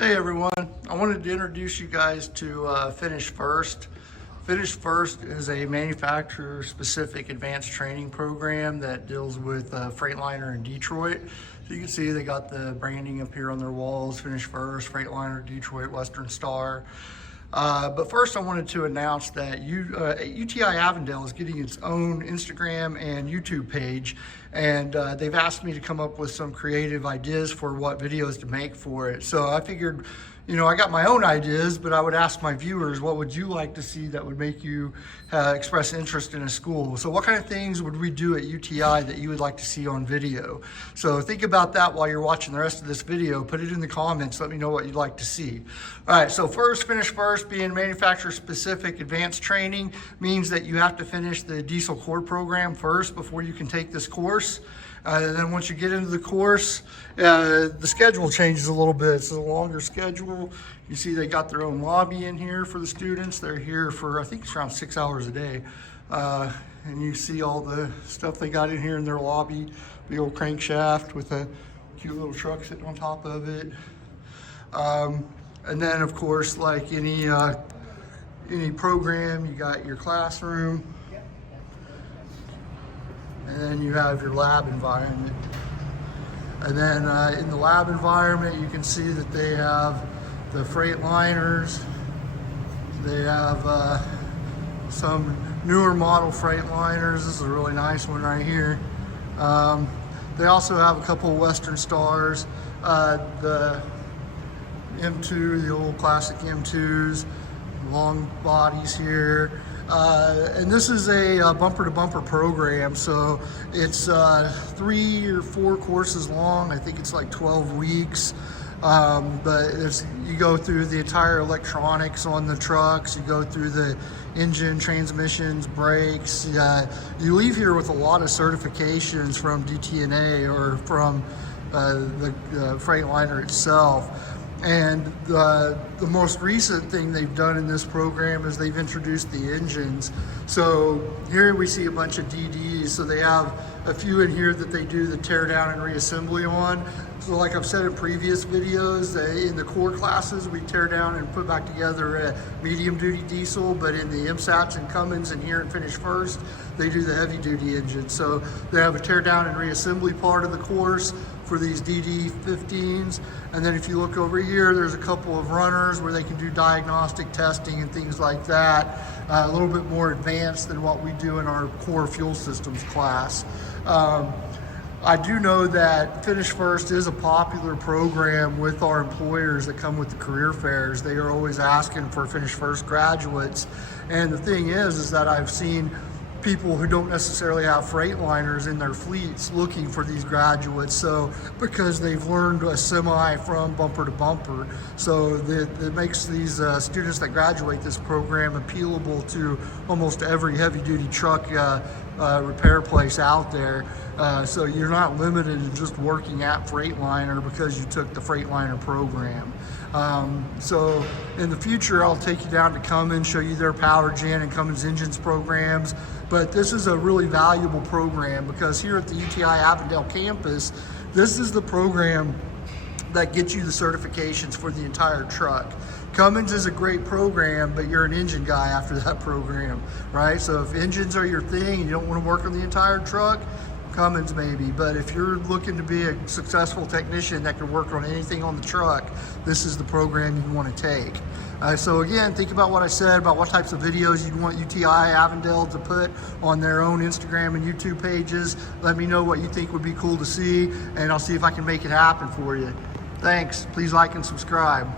Hey everyone, I wanted to introduce you guys to Finish First. Finish First is a manufacturer-specific advanced training program that deals with Freightliner in Detroit. So you can see they got the branding up here on their walls, Finish First, Freightliner, Detroit, Western Star. But first I wanted to announce that UTI Avondale is getting its own Instagram and YouTube page, and they've asked me to come up with some creative ideas for what videos to make for it. So I figured, I got my own ideas, but I would ask my viewers, what would you like to see that would make you express interest in a school? So what kind of things would we do at UTI that you would like to see on video? So think about that while you're watching the rest of this video. Put it in the comments. Let me know what you'd like to see. All right, so Finish First being manufacturer-specific advanced training means that you have to finish the diesel core program first before you can take this course. And then once you get into the course, the schedule changes a little bit. It's a longer schedule. You see they got their own lobby in here for the students. They're here for, I think it's around 6 hours a day. And you see all the stuff they got in here in their lobby. Big old crankshaft with a cute little truck sitting on top of it. And then of course, like any program, you got your classroom. And then you have your lab environment. And then in the lab environment, you can see that they have the Freightliners. They have some newer model Freightliners. This is a really nice one right here. They also have a couple of Western Stars. The M2, the old classic M2s, long bodies here. And this is a bumper-to-bumper program, so it's 3 or 4 courses long. I think it's like 12 weeks. But you go through the entire electronics on the trucks, you go through the engine, transmissions, brakes. You leave here with a lot of certifications from DTNA or from the Freightliner itself. And the most recent thing they've done in this program is they've introduced the engines. So here we see a bunch of DDs. So they have a few in here that they do the tear down and reassembly on. So like I've said in previous videos, in the core classes, we tear down and put back together a medium duty diesel, but in the MSATs and Cummins and here in Finish First, they do the heavy duty engine. So they have a tear down and reassembly part of the course for these DD15s. And then if you look over here, there's a couple of runners where they can do diagnostic testing and things like that. A little bit more advanced than what we do in our core fuel systems class. I do know that Finish First is a popular program with our employers that come with the career fairs. They are always asking for Finish First graduates. And the thing is that I've seen people who don't necessarily have Freightliners in their fleets looking for these graduates, so because they've learned a semi from bumper to bumper. So it makes these students that graduate this program appealable to almost every heavy duty truck repair place out there. So you're not limited to just working at Freightliner because you took the Freightliner program. So in the future, I'll take you down to Cummins, show you their power gen and Cummins engines programs. But this is a really valuable program because here at the UTI Avondale campus, this is the program that gets you the certifications for the entire truck. Cummins is a great program, but you're an engine guy after that program, right? So if engines are your thing and you don't want to work on the entire truck, Cummins maybe, but if you're looking to be a successful technician that can work on anything on the truck, this is the program you want to take. So again, think about what I said about what types of videos you'd want UTI Avondale to put on their own Instagram and YouTube pages. Let me know what you think would be cool to see, and I'll see if I can make it happen for you. Thanks. Please like and subscribe.